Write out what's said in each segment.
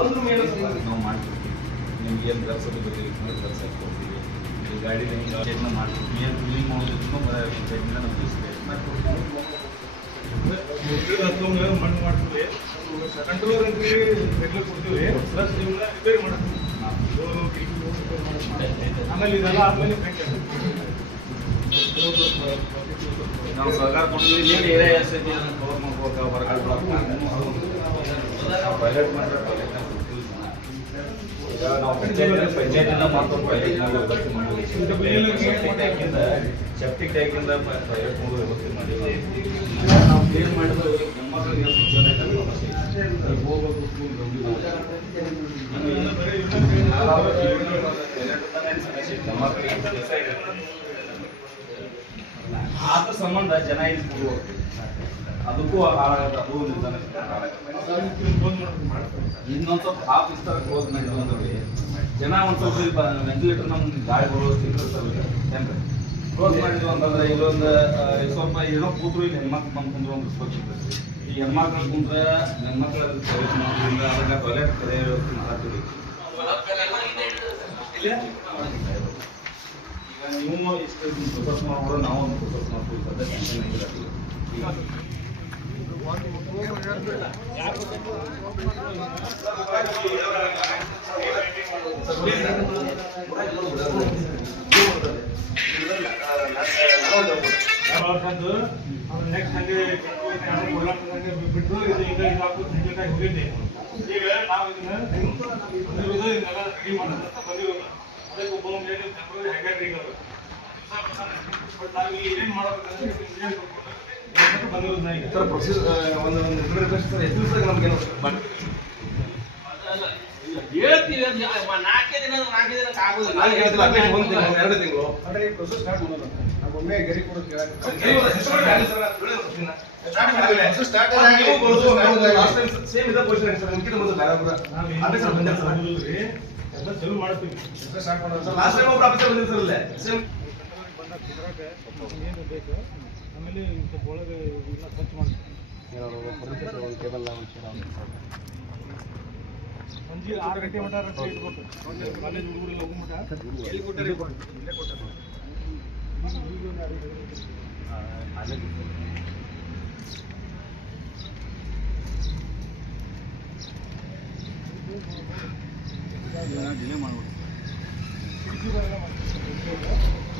ಒಂದು ಮೇಲೆ ನಾವು ಮಾಡ್ತೀವಿ. ನಿಮ್ಗೆ ಏನು ತರ್ಸೋದು ಗೊತ್ತಿಲ್ಲ ತರ್ಸಕ್ಕೆ ಕೊಡ್ತೀವಿ ಈ ಗಾಡಿ ಚೇಂಜ್ ಮಾಡ್ತೀವಿ. ಏನು ಕ್ಲೀನ್ ಮಾಡೋದಕ್ಕೂ ಚೇಂಜಿಂದ ನಾವು ಮಣ್ಣು ಮಾಡ್ತೀವಿ. ಕಂಟ್ರೋಲ್ ರೆಗ್ಯುಲರ್ ಕೊಡ್ತೀವಿ. ಪ್ಲಸ್ ನಿಮ್ಮನ್ನ ರಿಪೇರಿ ಮಾಡ್ತೀವಿ ಆಮೇಲೆ ಇದೆಲ್ಲ ಆದಮೇಲೆ ನಾವು ಸರ್ಕಾರ ಕೊಡ್ತೀವಿ. ಏನು ಏರಿಯಾ ಎಷ್ಟೈತಿ ಅದನ್ನು ಕವರ್ ಮಾಡ್ಬೇಕು. ಹೊರಗಡೆ ಪೈಲಟ್ ಮಾಡಿದ್ರೆ ನಾವು ಪಂಚಾಯತ್ ಪಂಚಾಯತಿಂದ ಮತ್ತೊಂದು ಪೈಲಟ್ ಮಾಡಿ ವ್ಯವಸ್ಥೆ ಮಾಡಿದ್ವಿ ಸೆಪ್ಟಿಕ್ ಟ್ಯಾಂಕಿಂದ ಸೆಪ್ಟಿಕ್ ಟ್ಯಾಂಕಿಂದ ಪೈಲಟ್ ಮಾಡಿ ವ್ಯವಸ್ಥೆ ಮಾಡಿದ್ವಿ ನಾವು ಕ್ಲೀನ್ ಮಾಡಿದ್ರೆ ಹೆಣ್ಮಕ್ಳಿಗೆ ಹೋಗ್ಬೇಕು ಸಂಬಂಧ ಜನ ಇಲ್ಲಿ ಅದಕ್ಕೂ ಹಾಳಾಗುತ್ತೆ ಅದು ನಿಧಾನ ಇನ್ನೊಂದು ಸ್ವಲ್ಪ ಹಾಫ್ ಇಸ್ತಾರ ಕ್ಲೋಸ್ ಅಂದ್ರೆ ಜನ ಒಂದು ಸ್ವಲ್ಪ ವೆಂಟಿಲೇಟರ್ ನಮ್ ಗಾಳಿ ಬರೋಷ್ಟು ಏನ್ರಿ ಕ್ಲೋಸ್ ಮಾಡಿದ್ವಿ ಅಂತಂದ್ರೆ ಇಲ್ಲೊಂದು ಸ್ವಲ್ಪ ಏನೋ ಕೂತ್ರು ಇಲ್ಲಿ ಹೆಣ್ಮಕ್ಳು ಬಂದು ಒಂದು ಸ್ವಚ್ಛ. ಈ ಹೆಣ್ಮಕ್ಳು ಕುಂದ್ರೆ ಹೆಣ್ಮಕ್ಳ ಸರ್ವಿಸ್ ಮಾಡೋದ್ರಿಂದ ಅದಕ್ಕೆ ಟಾಯ್ಲೆಟ್ ವ್ಯವಸ್ಥೆ ಮಾಡತ್ತೀವಿ ಈಗ ನೀವು ಇಷ್ಟು ಫೋಕಸ್ ನಾವು ಒಂದು ಫೋಕಸ್ ಮಾಡ್ತೀವಿ. ನೆಕ್ಸ್ಟ್ ಹಂಗೆ ಬಿಟ್ಟು ಇದು ಈಗ ಈಗ ನಾವು ಬಂದಿರೋದು ಇದನ್ನೆಲ್ಲ ರೆಡಿ ಮಾಡೋದಂತ ಬಂದಿರೋದು ಅದಕ್ಕೆ ಒಬ್ಬ ಅದು. ಬಟ್ ನಾವು ಈಗ ಏನ್ ಮಾಡ್ಬೇಕಂದ್ರೆ ಇಂಜಿನಿಯರ್ ಈಗ ಸರ್ ಪ್ರೊಸೀಸ್ ಒಂದು ಒಂದು ರಿಕ್ವೆಸ್ಟ್ ಸರ್ ಎಷ್ಟು ದಿವಸ ನಮ್ಗೆ ಏನು ಬಟ್ ಹೇಳ್ತೀವಿ ನಾಲ್ಕೇ ದಿನ ನಾಲ್ಕೇ ಆಗೋದಿಲ್ಲ. ನಾನು ಹೇಳ್ತಿಲ್ಲ ಒಂದು ತಿಂಗಳು ಎರಡು ತಿಂಗಳು. ಅಂದ್ರೆ ಈ ಪ್ರೊಸೆಸ್ ಸ್ಟಾರ್ಟ್ ಮಾಡೋಣ ನಾವು ಒಮ್ಮೆ ಗರಿ ಕೊಡೋದು ಕೇಳಕ್ಕೆ ಸೇಮ್ ಇದೆ ಪೊಸಿಷನ್ ಸರ್ ನಿಮ್ಗಿಂತ ಮೊದಲು ಬೇರೆ ಸರ್. ಬಂದಿರೋದ್ರಿ ಎಲ್ಲ ಚಲೋ ಮಾಡ್ತೀವಿ. ಸ್ಟಾರ್ಟ್ ಮಾಡೋದು. ಸರ್ ಲಾಸ್ಟ್ ಟೈಮ್ ಒಬ್ರು ಆಫೀಸರ್ ಬಂದಿಲ್ಲ ಸರ್ ಸೇಮ್ ಏನು ಬೇಕು ಆಮೇಲೆ ಸ್ವಲ್ಪ ಒಳಗೆ ಎಲ್ಲ ಸ್ವಚ್ಛ ಮಾಡ್ತೀವಿ. ಸಂಜೆ ಆರು ಗಂಟೆ ಮಟ ರಸ್ತೆ ಇಟ್ಬೇಕು ಕಾಲೇಜ್ ಹುಡುಗರೆಲ್ಲ ಹೋಗೋ ಮಟ ಎಲ್ಲಿ ಕೊಟ್ಟರೆ ಇಲ್ಲೇ ಕೊಟ್ಟರೆ. ಡಿಲೇ ಮಾಡ್ಬೋದು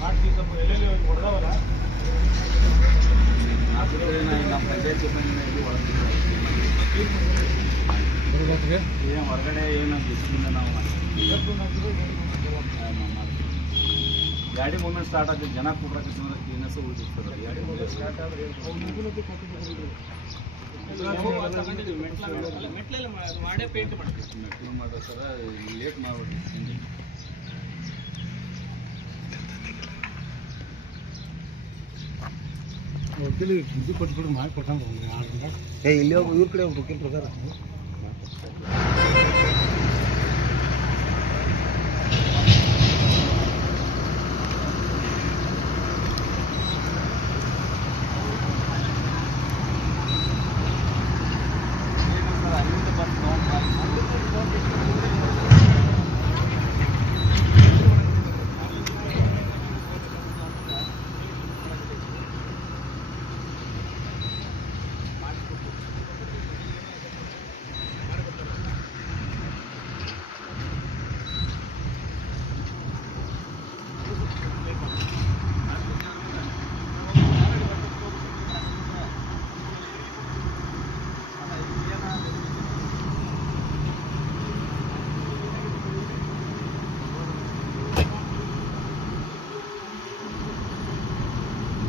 ಮಾಡ್ತೀವಿ ಸ್ವಲ್ಪ ಎಲ್ಲೆಲ್ಲಿ ಹೊಡೆದವಲ್ಲ? ಒಳಗೆ ಏನು ಹೊರಗಡೆ ಏನು ಬಿಸಿಲಿಂದ ನಾವು. ಗಾಡಿ ಮೂಮೆಂಟ್ ಸ್ಟಾರ್ಟ್ ಆಗ್ತದೆ ಜನ ಕೂಡ್ರಕ್ಕೆ ಕ್ಲೀನೆಸ್ ಉಳಿದಿರ್ತದೆ ಗಾಡಿ ಮೂಮೆಂಟ್ ಸ್ಟಾರ್ಟ್ ಆದ್ರೆ ಮೆಟ್ಲು ಮಾಡೋ ಸರ ಲೇಟ್ ಮಾಡ್ಬಿಡ್ರಿ ಕೊಟ್ಬಿಟ್ಟು ಮಾಡಿ ಕೊಟ್ಟಂಗೆ ಏ ಇಲ್ಲಿ ಇವ್ರ ಕಡೆ ಒಬ್ರು ಪ್ರಕಾರ